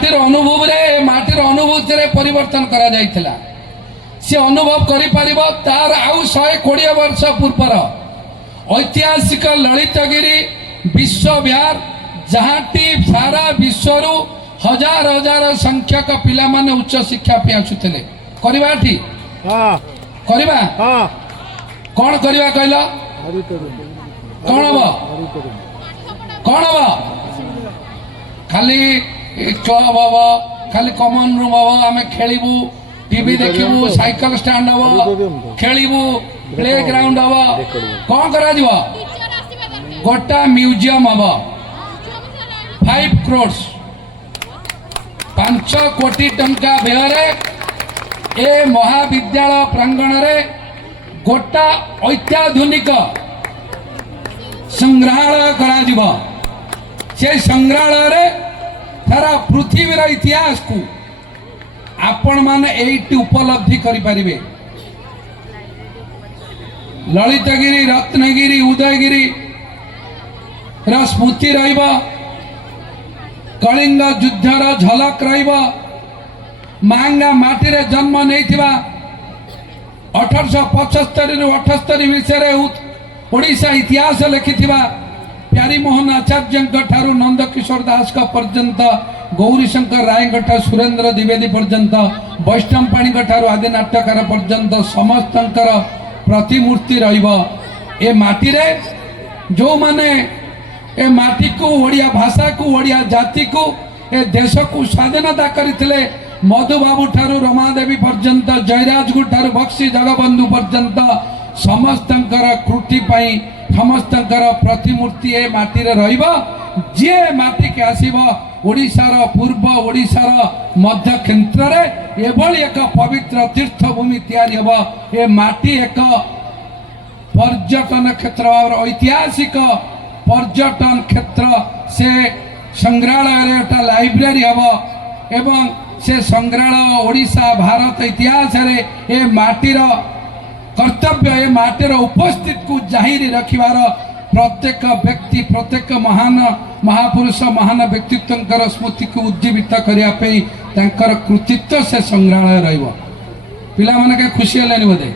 माटीर अनुभव रे माटीर अनुभूति रे परिवर्तन करा जाइथिला से अनुभव करि परिबो तार आउ 120 वर्ष पूर्वर ऐतिहासिक ललितगिरी विश्व विहार जहाटी सारा विश्वरू हजार हजार संख्यक पिला माने उच्च शिक्षा पे आसुथिले करबा ठी करबा कौन करबा कहला कौन हबो खाली क्लब हबो खाली कॉमन रूम हबो आमे खेलिबू टीवी देखिबू साइकिल स्टैंड हबो खेलिबू प्ले ग्राउंड हबो कौन करा जीवो गोटा म्यूजियम हबो 5 crores 5 कोटी टंका व्यय ए महाविद्यालय प्रांगण रे गोटा अत्याधुनिक संग्रहालय करा जीवो से संग्रहालय रे सारा पृथ्वीर इतिहास को आपण माने एटी उपलब्धि करि परिबे ललितगिरी रत्नगिरी उदयगिरी रा स्मृति रहिबा कलिंग युद्धर झलक रहिबा मांगा माटी रे जन्म नैथिबा 1875 रु 78 विषय ओडिशा इतिहास लिखिथिबा प्यारी मोहन आचार्य ठारू नंद किशोर दास का पर्यंत गौरी शंकर राय ठारू सुरेंद्र द्विवेदी पर्यंत वैष्णव पाणी ठारू आदि नाट्यकार पर्यंत समस्त प्रतिमूर्ति रहिबा ए माटी रे जो माने ए माटी को ओडिया भाषा को ओडिया जाति को ए देश को स्वाधीनता करथिले मधुबाबू ठारू रमादेवी पर्यंत जयराजगुरु ठारू बक्सी जगबंधु पर्यंत समस्तंकर कृति पाई समस्तंकर प्रतिमूर्ति ए माटी रे रहिबा जे माटी के आसीबा ओडिशार पूर्व ओडिशार मध्य क्षेत्र रे एभली एक पवित्र तीर्थ भूमि तैयारी हबा ए माटी एक पर्यटन क्षेत्र और ऐतिहासिक पर्यटन क्षेत्र से संग्रहालय रे एक लाइब्रेरी हबा एवं से संग्रहालय ओडिशा भारत इतिहास रे ए माटीर कर्तव्य ए माटीर उपस्थित को जाहिर रखिबार प्रत्येक व्यक्ति प्रत्येक महान महापुरुष महान व्यक्तित्व स्मृति को उज्जीवित करिया पे तांकर कृतित्व से संग्रहालय रहिबो पिला माने के खुशी हलेनी बोधे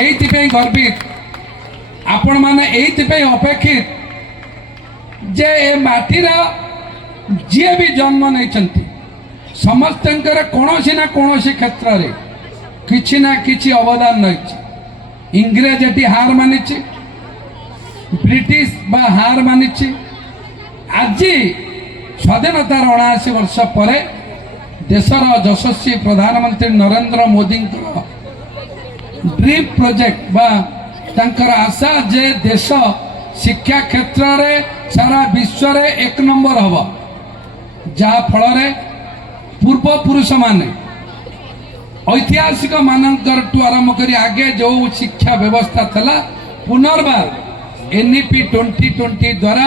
एइति पे गर्वित आपण माने एइति पे अपेक्षित जे ए माटीर जे भी जन्म नैचंती समस्तंकर कोनोसी ना कोनोसी क्षेत्र रे किछि ना किछि अवदान नैछि इंग्रेज एटी हार मानिछि ब्रिटिश बा हार मानिछि आज स्वाधीनतार 79 वर्ष पर देशर यशस्वी प्रधानमंत्री नरेंद्र मोदी ड्रीम प्रोजेक्ट बा तांकर आशा जे देश शिक्षा क्षेत्र रे सारा विश्व रे 1 नंबर हबो जहा फल रे पूर्व पुरुष माने ऐतिहासिक मानकर टू आरंभ करी आगे जो शिक्षा व्यवस्था थला पुनर्बार एनईपी 2020 द्वारा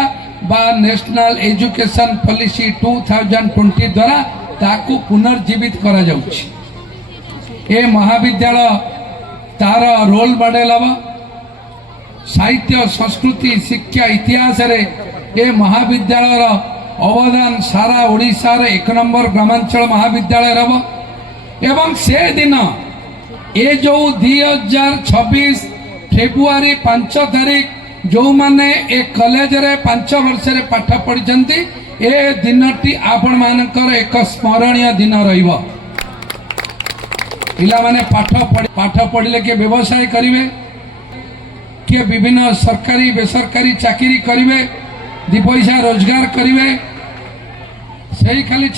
बा नेशनल एजुकेशन पॉलिसी 2020 द्वारा ताकू पुनर्जीवित करा जाउछि ए महाविद्यालय तार रोल मॉडल हबा साहित्य संस्कृति शिक्षा इतिहास रे ए महाविद्यालय अवदान सारा ओडिशा रे 1 नंबर ग्रामांचल महाविद्यालय हबा एवं से दिन ए जो 2026 फेब्रुआरी 5 तारीख जो माने ए कॉलेज रे 5 वर्ष रे पाठ पढ़िचंती ए दिनटी आपण मानकर एक स्मरणीय दिन रहिबो पिला माने पाठ पढ़िले के व्यवसाय करिवे के विभिन्न सरकारी बेसरकारी चाकरी करिवे 2 पैसा रोजगार करिवे सही खाली